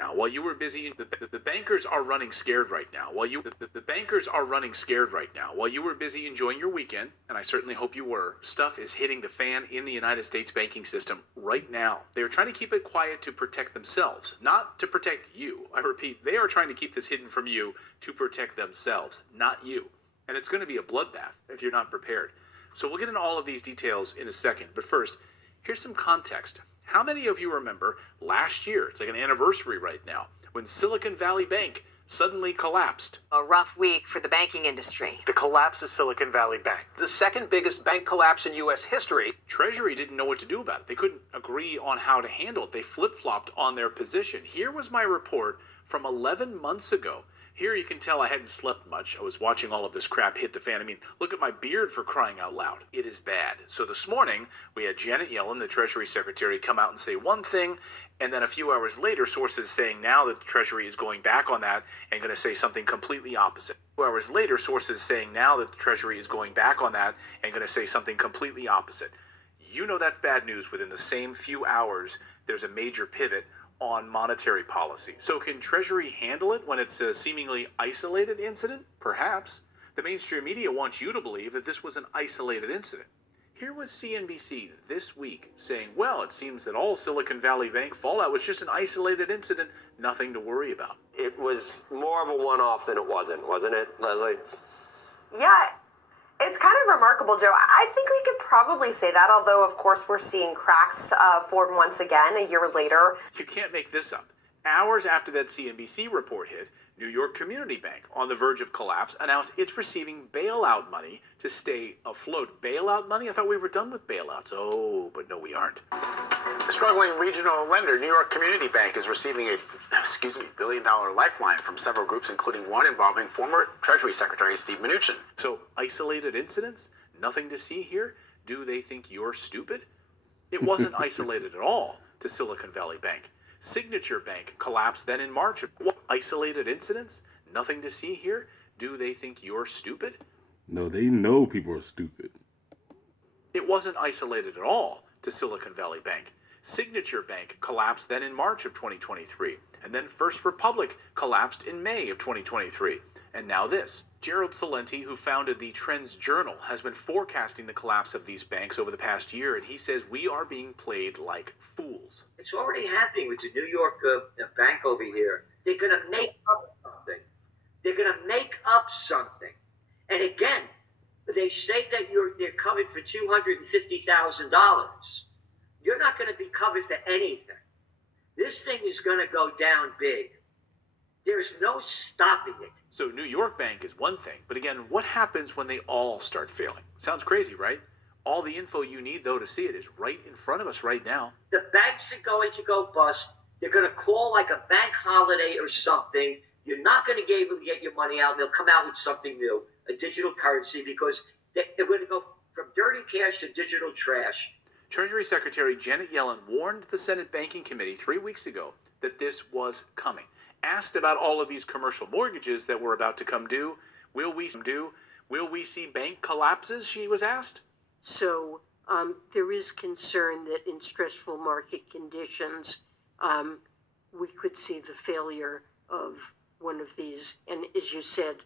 now while you were busy. The bankers are running scared right now the bankers are running scared right now while you were busy enjoying your weekend, and I certainly hope you were. Stuff is hitting the fan in the United States banking system right now. They are trying to keep it quiet to protect themselves, not to protect you. I repeat, they are trying to keep this hidden from you to protect themselves, not you. And it's going to be a bloodbath if you're not prepared. So we'll get into all of these details in a second, but first, here's some context. How many of you remember last year, it's like an anniversary right now, when Silicon Valley Bank suddenly collapsed? A rough week for the banking industry. The collapse of Silicon Valley Bank. The second biggest bank collapse in U.S. history. Treasury didn't know what to do about it. They couldn't agree on how to handle it. They flip-flopped on their position. Here was my report from 11 months ago. Here you can tell I hadn't slept much. I was watching all of this crap hit the fan. I mean, look at my beard, for crying out loud. It is bad. So this morning, we had Janet Yellen, the Treasury Secretary, come out and say one thing, and then a few hours later, sources saying now that the Treasury is going back on that and going to say something completely opposite. 2 hours later, sources saying now that the Treasury is going back on that and going to say something completely opposite. You know that's bad news. Within the same few hours, there's a major pivot on monetary policy. So can Treasury handle it when it's a seemingly isolated incident? Perhaps. The mainstream media wants you to believe that this was an isolated incident. Here was CNBC this week saying, well, it seems that all Silicon Valley Bank fallout was just an isolated incident, nothing to worry about. It was more of a one-off than it wasn't it, Leslie? Yeah, it's kind of remarkable, Joe. I think we could probably say that, although, of course, we're seeing cracks form once again a year later. You can't make this up. Hours after that CNBC report hit, New York Community Bank, on the verge of collapse, announced it's receiving bailout money to stay afloat. Bailout money? I thought we were done with bailouts. Oh, but no, we aren't. Struggling regional lender New York Community Bank is receiving a billion-dollar lifeline from several groups, including one involving former Treasury Secretary Steve Mnuchin. So, isolated incidents? Nothing to see here? Do they think you're stupid? It wasn't isolated at all to Silicon Valley Bank. Signature Bank collapsed then in March. What, isolated incidents? Nothing to see here? Do they think you're stupid? No, they know people are stupid. It wasn't isolated at all to Silicon Valley Bank. Signature Bank collapsed then in March of 2023. And then First Republic collapsed in May of 2023. And now this. Gerald Celente, who founded the Trends Journal, has been forecasting the collapse of these banks over the past year, and he says we are being played like fools. It's already happening with the New York bank over here. They're going to make up something. They're going to make up something. And again, they say that they're covered for $250,000. You're not going to be covered for anything. This thing is going to go down big. There's no stopping it. So New York Bank is one thing, but again, what happens when they all start failing? Sounds crazy, right? All the info you need, though, to see it is right in front of us right now. The banks are going to go bust. They're going to call like a bank holiday or something. You're not going to be able to get your money out. They'll come out with something new, a digital currency, because they're going to go from dirty cash to digital trash. Treasury Secretary Janet Yellen warned the Senate Banking Committee 3 weeks ago that this was coming. Asked about all of these commercial mortgages that were about to come due, will we see bank collapses, she was asked? So there is concern that in stressful market conditions, we could see the failure of one of these. And as you said,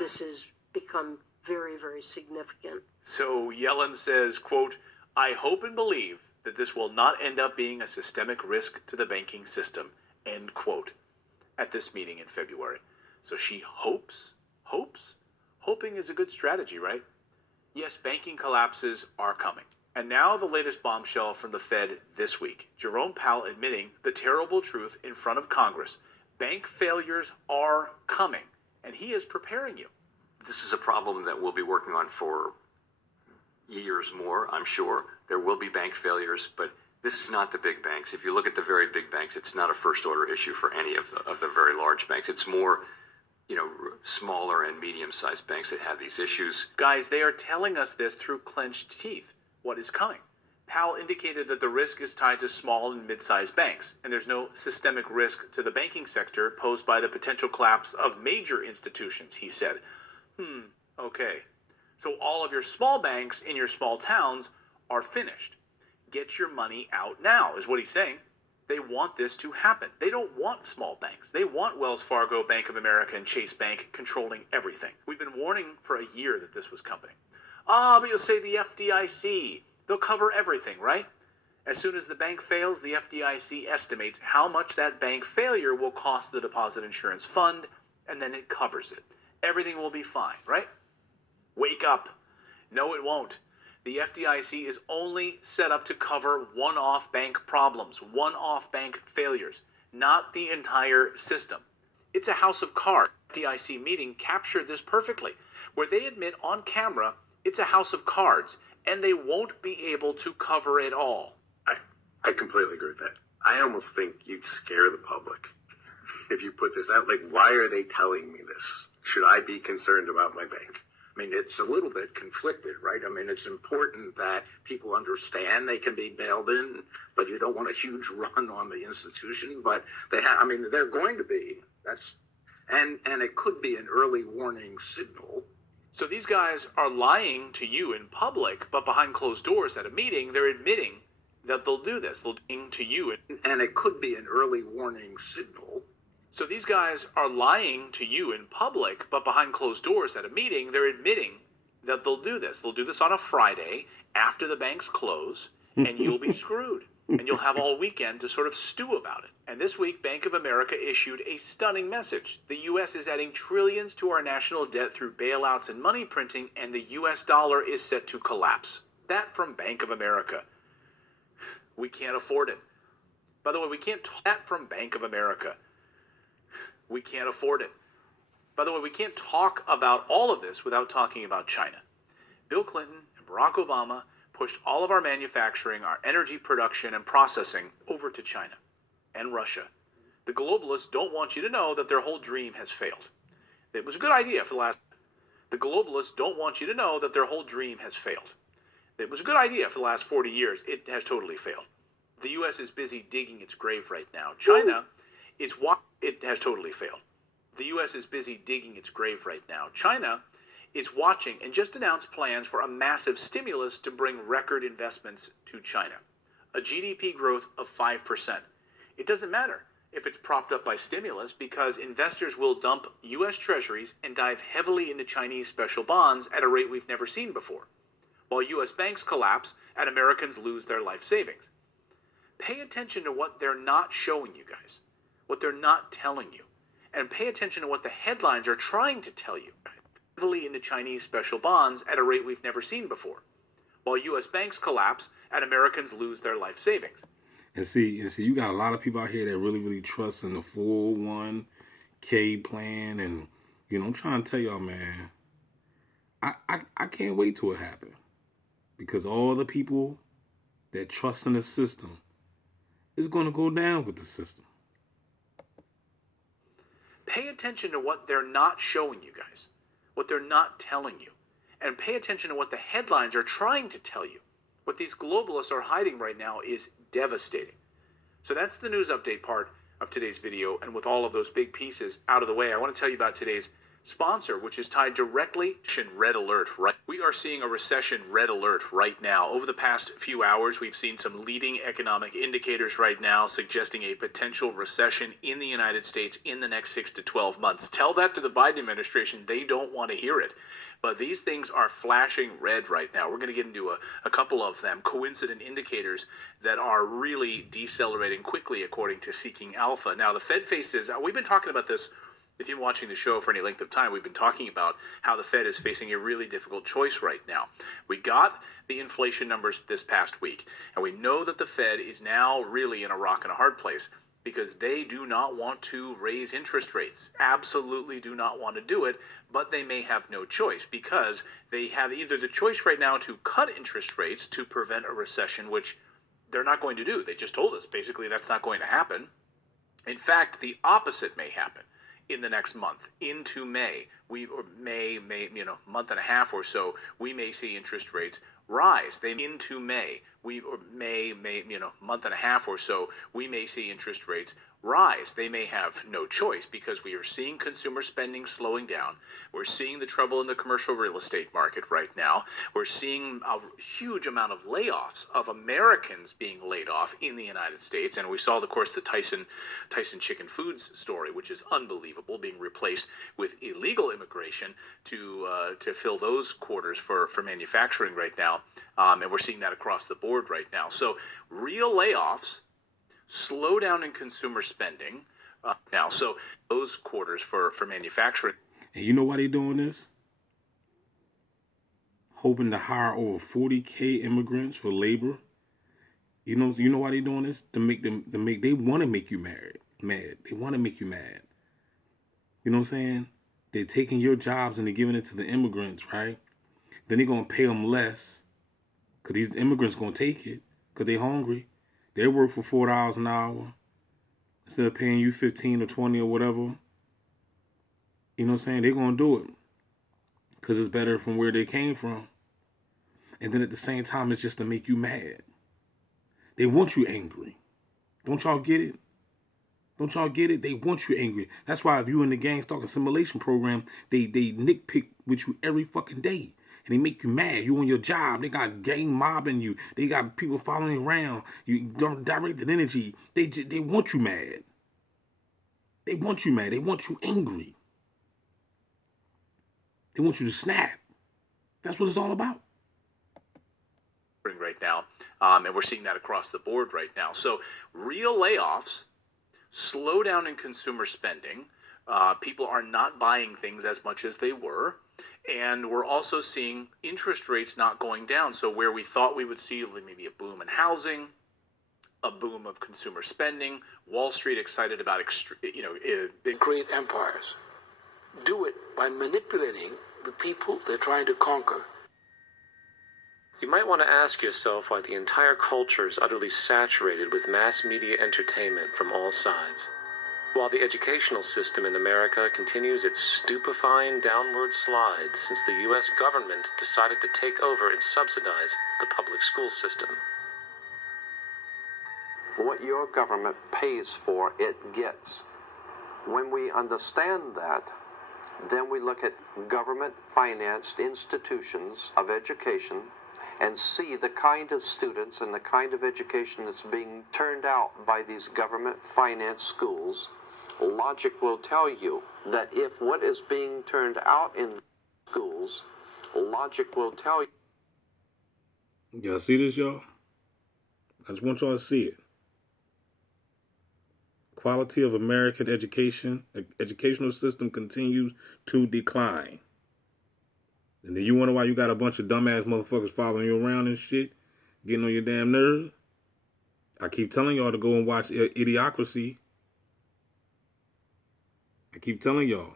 this has become very, very significant. So Yellen says, quote, I hope and believe that this will not end up being a systemic risk to the banking system, end quote, at this meeting in February. So she hopes? Hoping is a good strategy, right? Yes, banking collapses are coming. And now the latest bombshell from the Fed this week. Jerome Powell admitting the terrible truth in front of Congress. Bank failures are coming, and he is preparing you. This is a problem that we'll be working on for years more, I'm sure. There will be bank failures, but this is not the big banks. If you look at the very big banks, it's not a first-order issue for any of the very large banks. It's more, smaller and medium-sized banks that have these issues. Guys, they are telling us this through clenched teeth. What is coming? Powell indicated that the risk is tied to small and mid-sized banks, and there's no systemic risk to the banking sector posed by the potential collapse of major institutions, he said. Okay. So all of your small banks in your small towns are finished. Get your money out now, is what he's saying. They want this to happen. They don't want small banks. They want Wells Fargo, Bank of America, and Chase Bank controlling everything. We've been warning for a year that this was coming. But you'll say the FDIC. They'll cover everything, right? As soon as the bank fails, the FDIC estimates how much that bank failure will cost the Deposit Insurance Fund, and then it covers it. Everything will be fine, right? Wake up. No, it won't. The FDIC is only set up to cover one-off bank problems, one-off bank failures, not the entire system. It's a house of cards. The FDIC meeting captured this perfectly, where they admit on camera it's a house of cards, and they won't be able to cover it all. I completely agree with that. I almost think you'd scare the public if you put this out. Like, why are they telling me this? Should I be concerned about my bank? I mean, it's a little bit conflicted, right? I mean, it's important that people understand they can be bailed in, but you don't want a huge run on the institution. But they're going to be. And it could be an early warning signal. So these guys are lying to you in public, but behind closed doors at a meeting, they're admitting that they'll do this. They'll lie to you. And it could be an early warning signal. So these guys are lying to you in public, but behind closed doors at a meeting, they're admitting that they'll do this. They'll do this on a Friday after the banks close, and you'll be screwed. And you'll have all weekend to sort of stew about it. And this week, Bank of America issued a stunning message. The U.S. is adding trillions to our national debt through bailouts and money printing, and the U.S. dollar is set to collapse. That from Bank of America. We can't afford it. By the way, we can't talk that from Bank of America. We can't afford it. By the way, we can't talk about all of this without talking about China. Bill Clinton and Barack Obama pushed all of our manufacturing, our energy production and processing over to China and Russia. The globalists don't want you to know that their whole dream has failed. It was a good idea for the last... The globalists don't want you to know that their whole dream has failed. It was a good idea for the last 40 years. It has totally failed. The U.S. is busy digging its grave right now. China is what it has totally failed. The U.S. is busy digging its grave right now. China is watching and just announced plans for a massive stimulus to bring record investments to China. A GDP growth of 5%. It doesn't matter if it's propped up by stimulus because investors will dump U.S. treasuries and dive heavily into Chinese special bonds at a rate we've never seen before, while U.S. banks collapse and Americans lose their life savings. Pay attention to what they're not showing you guys, what they're not telling you, and pay attention to what the headlines are trying to tell you. Heavily into Chinese special bonds at a rate we've never seen before, while U.S. banks collapse and Americans lose their life savings. And see, you got a lot of people out here that really trust in the 401k plan, and I'm trying to tell y'all, man, I can't wait till it happens, because all the people that trust in the system is going to go down with the system. Pay attention to what they're not showing you guys, what they're not telling you, and pay attention to what the headlines are trying to tell you. What these globalists are hiding right now is devastating. So that's the news update part of today's video, and with all of those big pieces out of the way, I want to tell you about today's sponsor, which is tied directly to red alert. Right, we are seeing a recession red alert right now. Over the past few hours, we've seen some leading economic indicators right now suggesting a potential recession in the United States in the next 6 to 12 months. Tell that to the Biden administration. They don't want to hear it. But these things are flashing red right now. We're going to get into a couple of them, coincident indicators that are really decelerating quickly according to Seeking Alpha. Now, the Fed faces, we've been talking about this. If you've been watching the show for any length of time, we've been talking about how the Fed is facing a really difficult choice right now. We got the inflation numbers this past week, and we know that the Fed is now really in a rock and a hard place because they do not want to raise interest rates. Absolutely do not want to do it, but they may have no choice because they have either the choice right now to cut interest rates to prevent a recession, which they're not going to do. They just told us basically that's not going to happen. In fact, the opposite may happen. In the next month, into May, month and a half or so, we may see interest rates rise. Into May, month and a half or so, we may see interest rates rise. They may have no choice because we are seeing consumer spending slowing down. We're seeing the trouble in the commercial real estate market right now. We're seeing a huge amount of layoffs of Americans being laid off in the United States. And we saw, of course, the Tyson Chicken Foods story, which is unbelievable, being replaced with illegal immigration to fill those quarters for manufacturing right now. And we're seeing that across the board right now. So real layoffs, slowdown in consumer spending now. So those quarters for manufacturing. And you know why they're doing this? Hoping to hire over 40,000 immigrants for labor. You know why they're doing this? They want to make you mad. They want to make you mad. You know what I'm saying? They're taking your jobs and they're giving it to the immigrants, right? Then they're going to pay them less because these immigrants going to take it because they're hungry. They work for $4 an hour instead of paying you 15 or 20 or whatever. You know what I'm saying? They're going to do it because it's better from where they came from. And then at the same time, it's just to make you mad. They want you angry. Don't y'all get it? Don't y'all get it? They want you angry. That's why if you in the gang stalk assimilation program, they nitpick with you every fucking day. And they make you mad. You on your job. They got gang mobbing you. They got people following around. You don't directed energy. They want you mad. They want you mad. They want you angry. They want you to snap. That's what it's all about. Right now, and we're seeing that across the board right now. So real layoffs, slowdown in consumer spending. People are not buying things as much as they were. And we're also seeing interest rates not going down. So where we thought we would see maybe a boom in housing, a boom of consumer spending, Wall Street excited about, create empires. Do it by manipulating the people they're trying to conquer. You might want to ask yourself why the entire culture is utterly saturated with mass media entertainment from all sides. While the educational system in America continues its stupefying downward slide since the U.S. government decided to take over and subsidize the public school system. What your government pays for, it gets. When we understand that, then we look at government-financed institutions of education and see the kind of students and the kind of education that's being turned out by these government-financed schools. Logic will tell you that if what is being turned out in schools, logic will tell you. Y'all see this, y'all? I just want y'all to see it. Quality of American educational system continues to decline. And then you wonder why you got a bunch of dumbass motherfuckers following you around and shit, getting on your damn nerves. I keep telling y'all to go and watch Idiocracy. I keep telling y'all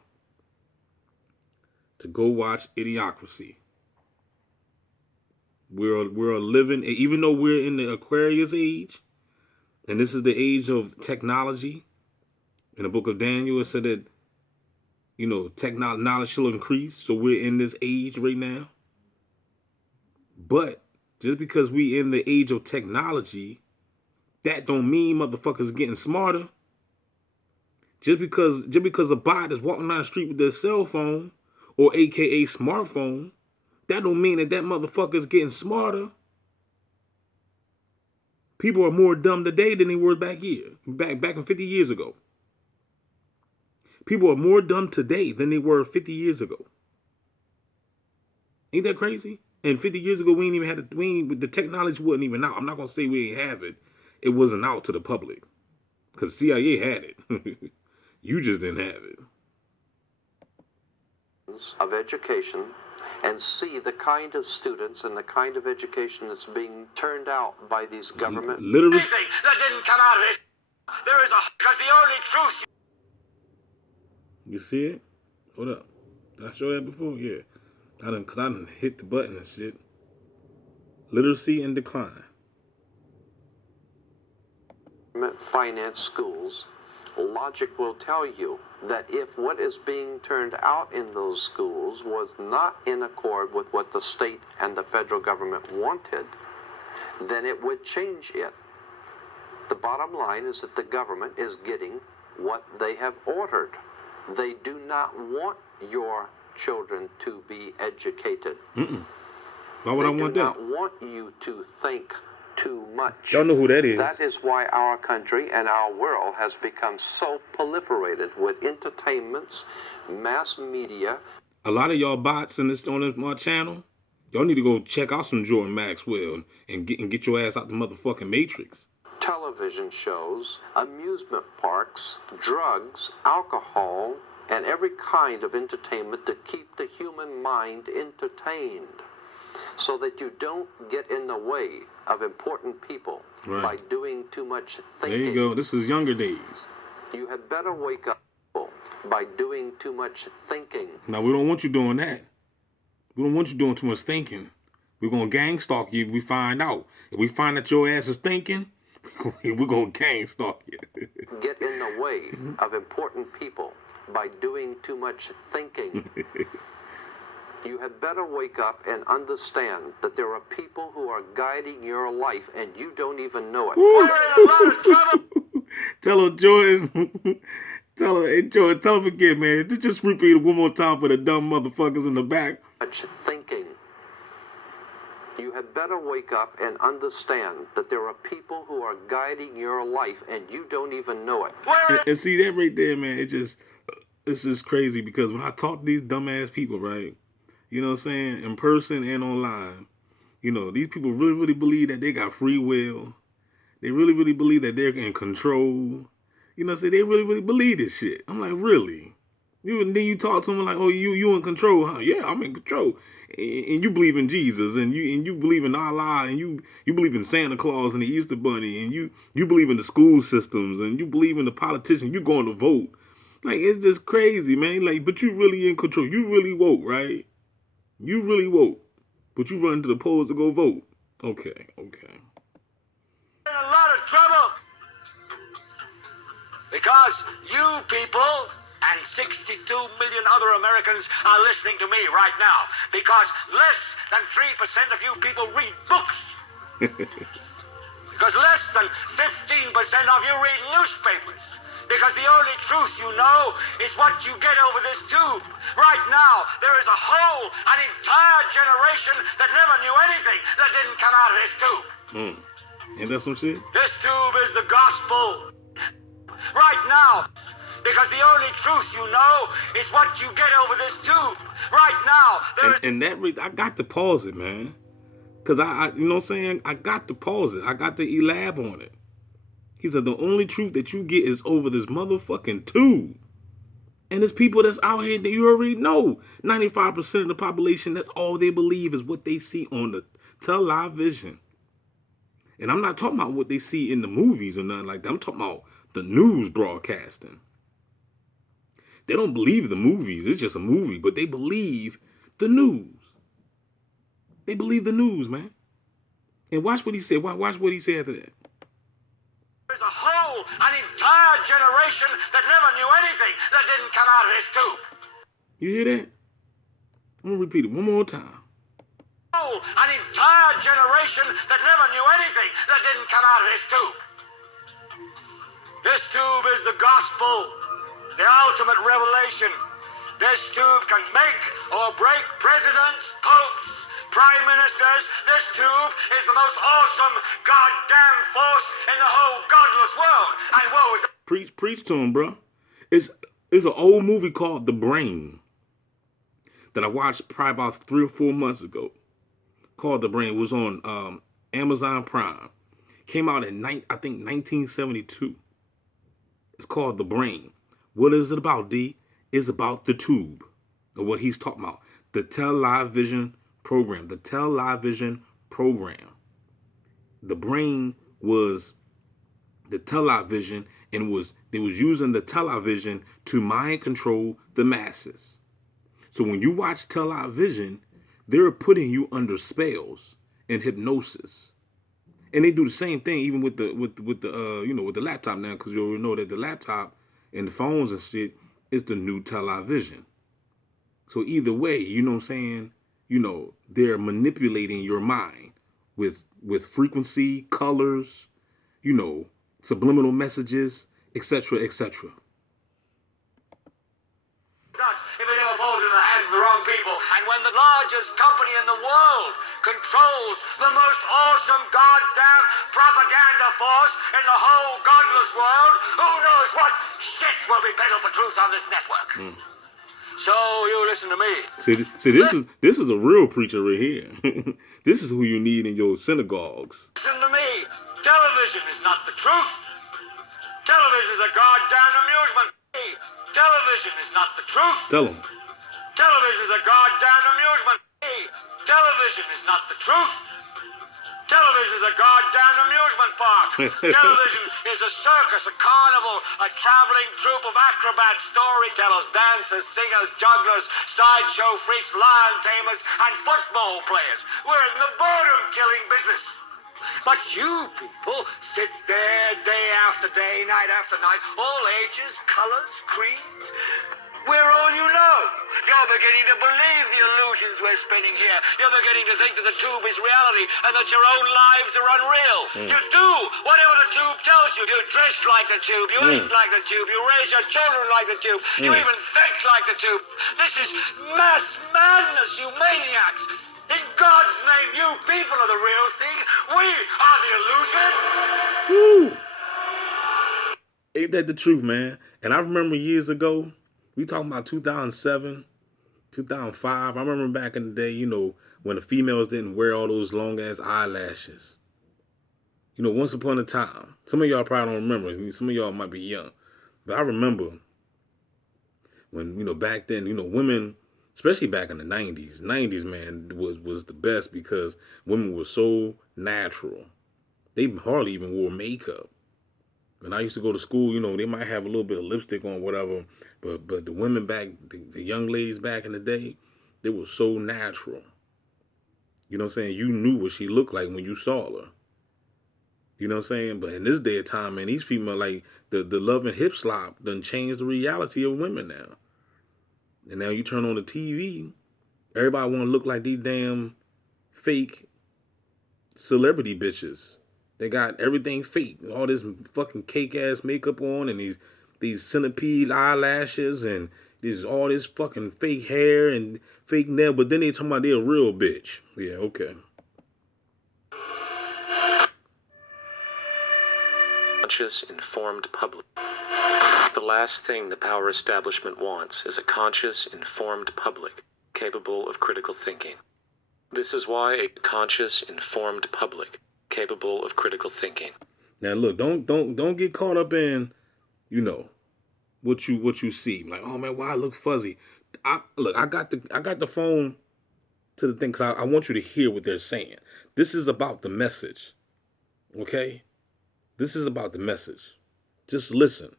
to go watch Idiocracy. We're living, even though we're in the Aquarius age, and this is the age of technology. In the book of Daniel, it said that, knowledge shall increase. So we're in this age right now. But just because we in the age of technology, that don't mean motherfuckers getting smarter. Just because a bot is walking down the street with their cell phone, or AKA smartphone, that don't mean that motherfucker's getting smarter. People are more dumb today than they were back in 50 years ago. People are more dumb today than they were 50 years ago. Ain't that crazy? And 50 years ago, we ain't even had the technology wasn't even out. I'm not going to say we ain't have it. It wasn't out to the public. Because CIA had it. You just didn't have it. Of education and see the kind of students and the kind of education that's being turned out by these government. Literally. Anything that didn't come out of this, there is because the only truth. You see it? Hold up. Did I show that before? Yeah. I done hit the button and shit. Literacy in decline. Finance schools. Logic will tell you that if what is being turned out in those schools was not in accord with what the state and the federal government wanted, then it would change it. The bottom line is that the government is getting what they have ordered. They do not want your children to be educated. Why would I want that? They do not want you to think too much. Y'all know who that is. That is why our country and our world has become so proliferated with entertainments, mass media. A lot of y'all bots on my channel, y'all need to go check out some Jordan Maxwell and get your ass out the motherfucking Matrix. Television shows, amusement parks, drugs, alcohol, and every kind of entertainment to keep the human mind entertained so that you don't get in the way of important people by doing too much thinking. There you go. This is younger days. You had better wake up by doing too much thinking. Now, we don't want you doing that. We don't want you doing too much thinking. We're going to gang stalk you if we find out. If we find that your ass is thinking, we're going to gang stalk you. Get in the way of important people by doing too much thinking. You had better wake up and understand that there are people who are guiding your life and you don't even know it. We're in a lot of trouble. Tell her, Jordan. Tell her, hey, Jordan, tell her again, man. Just repeat it one more time for the dumb motherfuckers in the back. Much thinking. You had better wake up and understand that there are people who are guiding your life and you don't even know it. And see that right there, man, it's just crazy because when I talk to these dumbass people, right, you know what I'm saying, in person and online, you know, these people really, really believe that they got free will. They really, really believe that they're in control. You know what I'm saying? They really, really believe this shit. I'm like, really? And then you talk to them like, oh, you in control, huh? Yeah, I'm in control. And you believe in Jesus, and you believe in Allah, and you believe in Santa Claus and the Easter Bunny, and you believe in the school systems, and you believe in the politicians. You going to vote. Like, it's just crazy, man. Like, but you really in control. You really woke, right? You really woke. But you run to the polls to go vote. Okay. We're in a lot of trouble. Because you people and 62 million other Americans are listening to me right now. Because less than 3% of you people read books. Because less than 15% of you read newspapers. Because the only truth you know is what you get over this tube. Right now, there is an entire generation that never knew anything that didn't come out of this tube. Ain't that some shit? This tube is the gospel. Right now. Because the only truth you know is what you get over this tube. Right now, and that I got to pause it, man. Because I you know what I'm saying? I got to pause it. I got to elab on it. He said the only truth that you get is over this motherfucking tube. And there's people that's out here that you already know. 95% of the population, that's all they believe is what they see on the television. And I'm not talking about what they see in the movies or nothing like that. I'm talking about the news broadcasting. They don't believe the movies. It's just a movie, but they believe the news. They believe the news, man. And watch what he said. Watch what he said after that. There's an entire generation that never knew anything that didn't come out of this tube. You hear that? I'm going to repeat it one more time. An entire generation that never knew anything that didn't come out of this tube. This tube is the gospel, the ultimate revelation. This tube can make or break presidents, popes, prime ministers. This tube is the most awesome goddamn force in the whole godless world. And woe is... Preach to him, bro. It's an old movie called The Brain that I watched probably about 3 or 4 months ago. Called The Brain. It was on Amazon Prime. Came out in, I think, 1972. It's called The Brain. What is it about, D? It's about the tube, or what he's talking about. The television program. The television program. The brain was the television, and they was using the television to mind control the masses. So when you watch television, they're putting you under spells and hypnosis. And they do the same thing even with the laptop now, because you already know that the laptop and the phones and shit is the new television. So either way, you know what I'm saying? You know, they're manipulating your mind with frequency, colors, you know, subliminal messages, etc., etc. If it ever falls in the hands of the wrong people, and when the largest company in the world controls the most awesome goddamn propaganda force in the whole godless world, who knows what shit will be peddled for truth on this network. So you listen to me. See, this is a real preacher right here. This is who you need in your synagogues. Listen to me. Television is not the truth. Television is a goddamn amusement. Television is not the truth. Tell them. Television is a goddamn amusement. Television is not the truth. Television is a goddamn amusement park. Television is a circus, a carnival, a traveling troupe of acrobats, storytellers, dancers, singers, jugglers, sideshow freaks, lion tamers, and football players. We're in the boredom-killing business. But you people sit there day after day, night after night, all ages, colors, creeds. We're all you know. You're beginning to believe the illusions we're spinning here. You're beginning to think that the tube is reality and that your own lives are unreal. You do whatever the tube tells you. You dress like the tube. You eat like the tube. You raise your children like the tube. You even think like the tube. This is mass madness, you maniacs. In God's name, you people are the real thing. We are the illusion. Woo. Ain't that the truth, man? And I remember years ago, we talking about 2007, 2005. I remember back in the day, you know, when the females didn't wear all those long ass eyelashes. You know, once upon a time. Some of y'all probably don't remember. Some of y'all might be young. But I remember when, you know, back then, you know, women, especially back in the 90s. 90s, man, was the best because women were so natural. They hardly even wore makeup. When I used to go to school, you know, they might have a little bit of lipstick on, whatever. But the women back, the young ladies back in the day, they were so natural. You know what I'm saying? You knew what she looked like when you saw her. You know what I'm saying? But in this day of time, man, these female, like, the love and hip slop done changed the reality of women now. And now you turn on the TV, everybody want to look like these damn fake celebrity bitches. They got everything fake. All this fucking cake-ass makeup on and these centipede eyelashes and all this fucking fake hair and fake nail. But then they talking about they're a real bitch. Yeah, okay. Conscious, informed public. The last thing the power establishment wants is a conscious, informed public capable of critical thinking. This is why a conscious, informed public capable of critical thinking. Now look, don't get caught up in, you know, what you see. Like, oh man, why I look fuzzy? I got the phone to the thing because I want you to hear what they're saying. This is about the message. Okay? This is about the message. Just listen.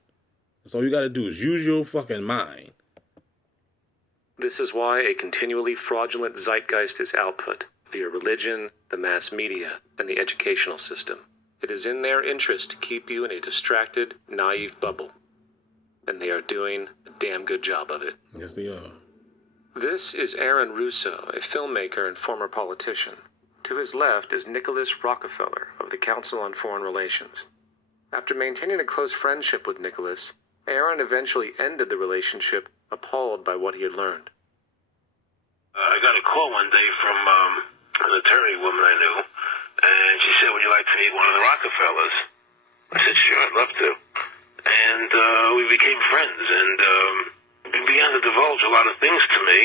That's all you got to do is use your fucking mind. This is why a continually fraudulent zeitgeist is output via religion, the mass media, and the educational system. It is in their interest to keep you in a distracted, naive bubble. And they are doing a damn good job of it. Yes, they are. This is Aaron Russo, a filmmaker and former politician. To his left is Nicholas Rockefeller of the Council on Foreign Relations. After maintaining a close friendship with Nicholas, Aaron eventually ended the relationship, appalled by what he had learned. I got a call one day from an attorney woman I knew, and she said, would you like to meet one of the Rockefellers? I said, sure, I'd love to. And we became friends, and he began to divulge a lot of things to me.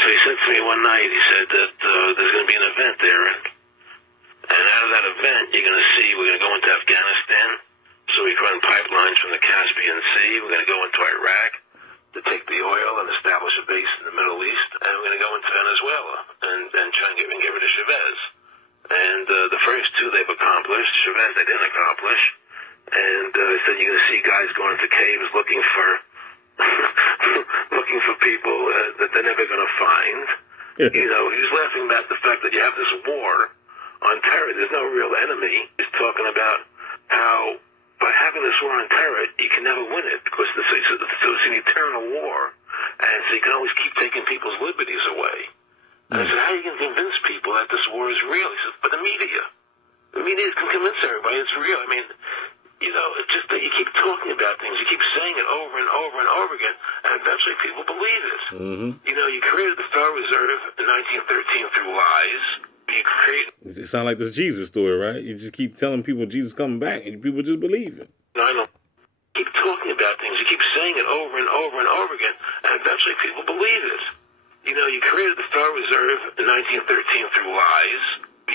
So he said to me one night, he said that there's going to be an event there, and out of that event, you're going to see, we're going to go into Afghanistan, so we can run pipelines from the Caspian Sea. We're going to go into Iraq to take the oil and establish a base in the Middle East, and we're going to go into Venezuela and try and get rid of Chavez. And the first two they've accomplished. Chavez they didn't accomplish. And he said you're going to see guys going into caves looking for looking for people that they're never going to find. You know, he was laughing about the fact that you have this war on terror. There's no real enemy. He's talking about how by having this war on terror, you can never win it because so it's an eternal war, and so you can always keep taking people's liberties away. And I said, how are you going to convince people that this war is real? He says, but the media can convince everybody it's real. I mean, over and over and over again, and eventually people believe it. Mm-hmm. You know, you created the Federal Reserve in 1913 through lies. You create. It sounds like this Jesus story, right? You just keep telling people Jesus coming back, and people just believe it. I don't keep talking about things. You keep saying it over and over and over again, and eventually people believe it. You know, you created the Federal Reserve in 1913 through lies.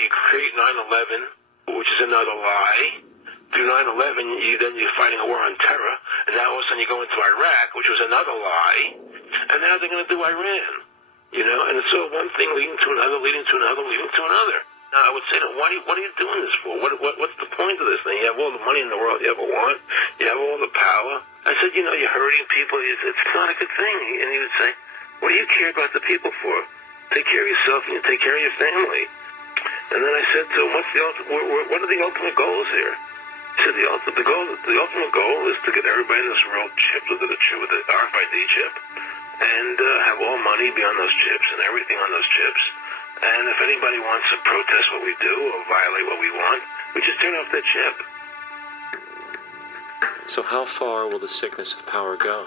You create 9/11, which is another lie. Through 9/11, you're fighting a war on terror, and now all of a sudden you go into Iraq, which was another lie, and now they're going to do Iran. You know, and it's so one thing leading to another, leading to another, leading to another. Now, I would say, what are you doing this for? What's the point of this thing? You have all the money in the world you ever want. You have all the power. I said, you know, you're hurting people. It's not a good thing. And he would say, what do you care about the people for? Take care of yourself and you take care of your family. And then I said to him, what are the ultimate goals here? He said, the ultimate goal is to get everybody in this world chipped with the RFID chip. And have all money be on those chips and everything on those chips. And if anybody wants to protest what we do or violate what we want, we just turn off that chip. So how far will the sickness of power go?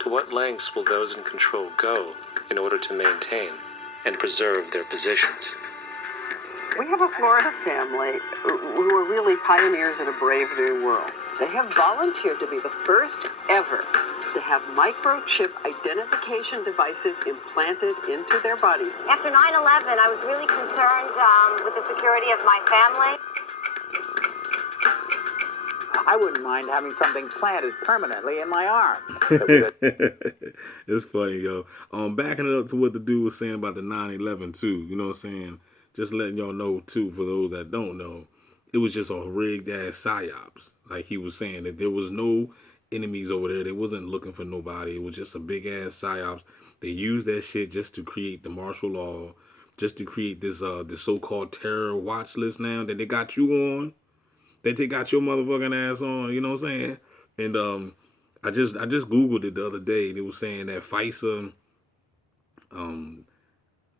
To what lengths will those in control go in order to maintain and preserve their positions? We have a Florida family who are really pioneers in a brave new world. They have volunteered to be the first ever to have microchip identification devices implanted into their bodies. After 9/11, I was really concerned with the security of my family. I wouldn't mind having something planted permanently in my arm. It's funny, yo. Backing it up to what the dude was saying about the 9/11 too. You know what I'm saying? Just letting y'all know too, for those that don't know, it was just a rigged ass psyops. Like he was saying that there was no enemies over there. They wasn't looking for nobody. It was just a big ass psyops. They used that shit just to create the martial law, just to create this so-called terror watch list now that they got you on, that they got your motherfucking ass on. You know what I'm saying? And I just Googled it the other day. They were saying that FISA,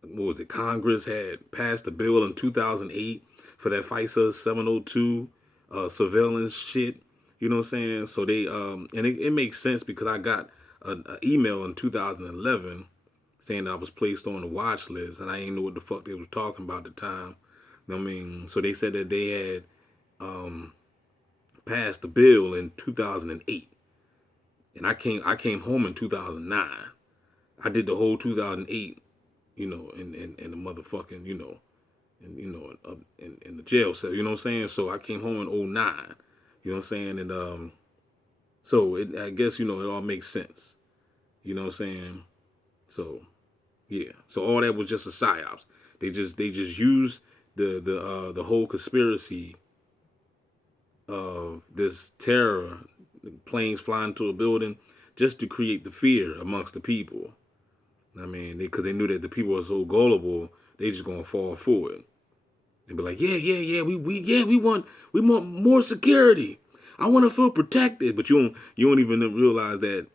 what was it? Congress had passed a bill in 2008 for that FISA 702 surveillance shit. You know what I'm saying? So they, and it makes sense because I got an email in 2011 saying that I was placed on the watch list, and I didn't know what the fuck they was talking about at the time. You know what I mean? So they said that they had passed the bill in 2008, and I came home in 2009. I did the whole 2008, you know, in the motherfucking, you know, in the jail cell. You know what I'm saying? So I came home in 2009. You know what I'm saying? And so I guess, you know, it all makes sense. You know what I'm saying? So yeah. So all that was just a psyops. They just used the whole conspiracy of this terror, planes flying to a building, just to create the fear amongst the people. I mean, because they knew that the people were so gullible, they just gonna fall for it. They'd be like, yeah, we want more security. I want to feel protected. But you don't even realize that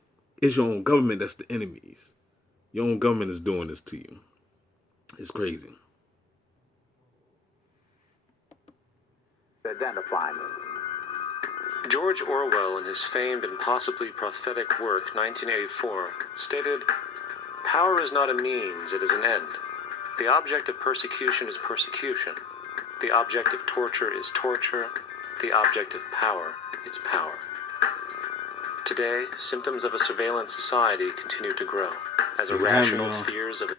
it's your own government that's the enemies. Your own government is doing this to you. It's crazy. Identifying. George Orwell, in his famed and possibly prophetic work 1984, stated, "Power is not a means, it is an end. The object of persecution is persecution. The object of torture is torture. The object of power is power." Today, symptoms of a surveillance society continue to grow as irrational fears of...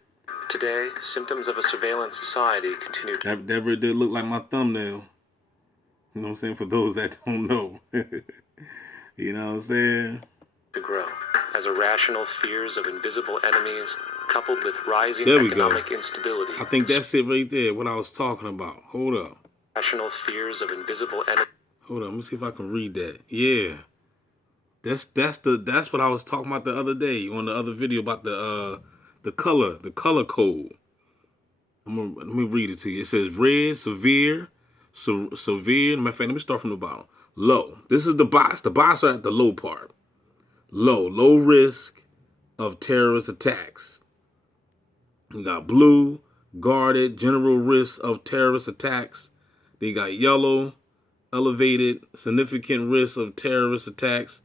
Today, symptoms of a surveillance society continue to... That really did look like my thumbnail. You know what I'm saying? For those that don't know. You know what I'm saying? To grow as irrational fears of invisible enemies coupled with rising There we economic go. instability. I think that's it right there, what I was talking about. Hold up. Irrational fears of invisible enemies. Hold on, let me see if I can read that. Yeah. That's what I was talking about the other day on the other video about the color code. Let me read it to you. It says red, severe. Matter of fact, let me start from the bottom. Low. This is the box. The box are at the low part. Low risk of terrorist attacks. You got blue, guarded, general risk of terrorist attacks. Then you got yellow, elevated, significant risk of terrorist attacks.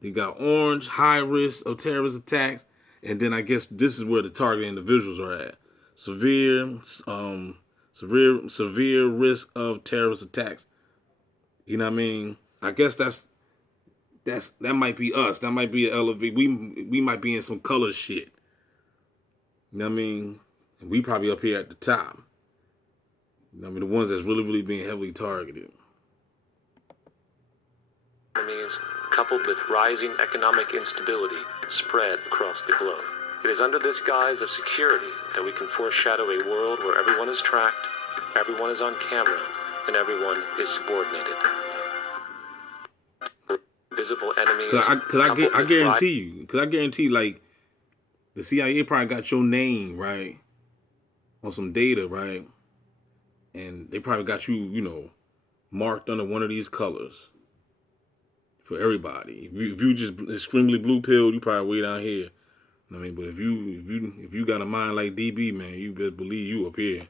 They got orange, high risk of terrorist attacks. And then I guess this is where the target individuals are at. Severe risk of terrorist attacks. You know what I mean? I guess that might be us. That might be an elevate. We might be in some color shit. You know what I mean? And we probably up here at the top. You know what I mean? The ones that's really, really being heavily targeted. Enemies, coupled with rising economic instability, spread across the globe. It is under this guise of security that we can foreshadow a world where everyone is tracked, everyone is on camera, and everyone is subordinated. Visible enemies. I guarantee, like, the CIA probably got your name, right, on some data, right, and they probably got you, marked under one of these colors for everybody. If you just extremely blue pilled, you probably way down here. I mean, but if you got a mind like DB, man, you better believe you up here.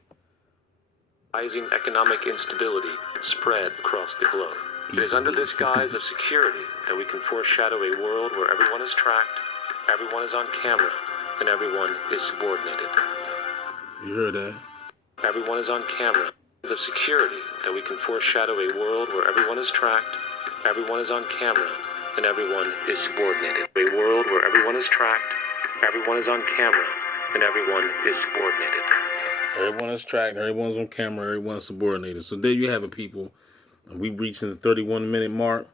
Rising economic instability spread across the globe. It is under this guise of security that we can foreshadow a world where everyone is tracked, everyone is on camera, and everyone is subordinated. You heard that? Everyone is on camera. It is of security that we can foreshadow a world where everyone is tracked, everyone is on camera, and everyone is subordinated. A world where everyone is tracked, everyone is on camera, and everyone is subordinated. Everyone is tracked, everyone's on camera, everyone's subordinated. So there you have it, people. We reaching the 31-minute mark.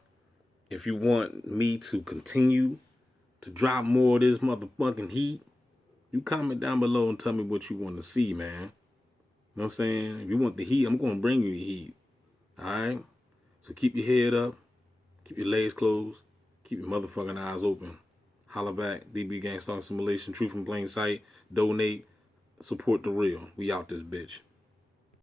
If you want me to continue to drop more of this motherfucking heat, you comment down below and tell me what you want to see, man. You know what I'm saying? If you want the heat, I'm going to bring you the heat. All right? So keep your head up. Keep your legs closed. Keep your motherfucking eyes open. Holla back. DB Gang Song Simulation. Truth in Plain Sight. Donate. Support the real. We out this bitch.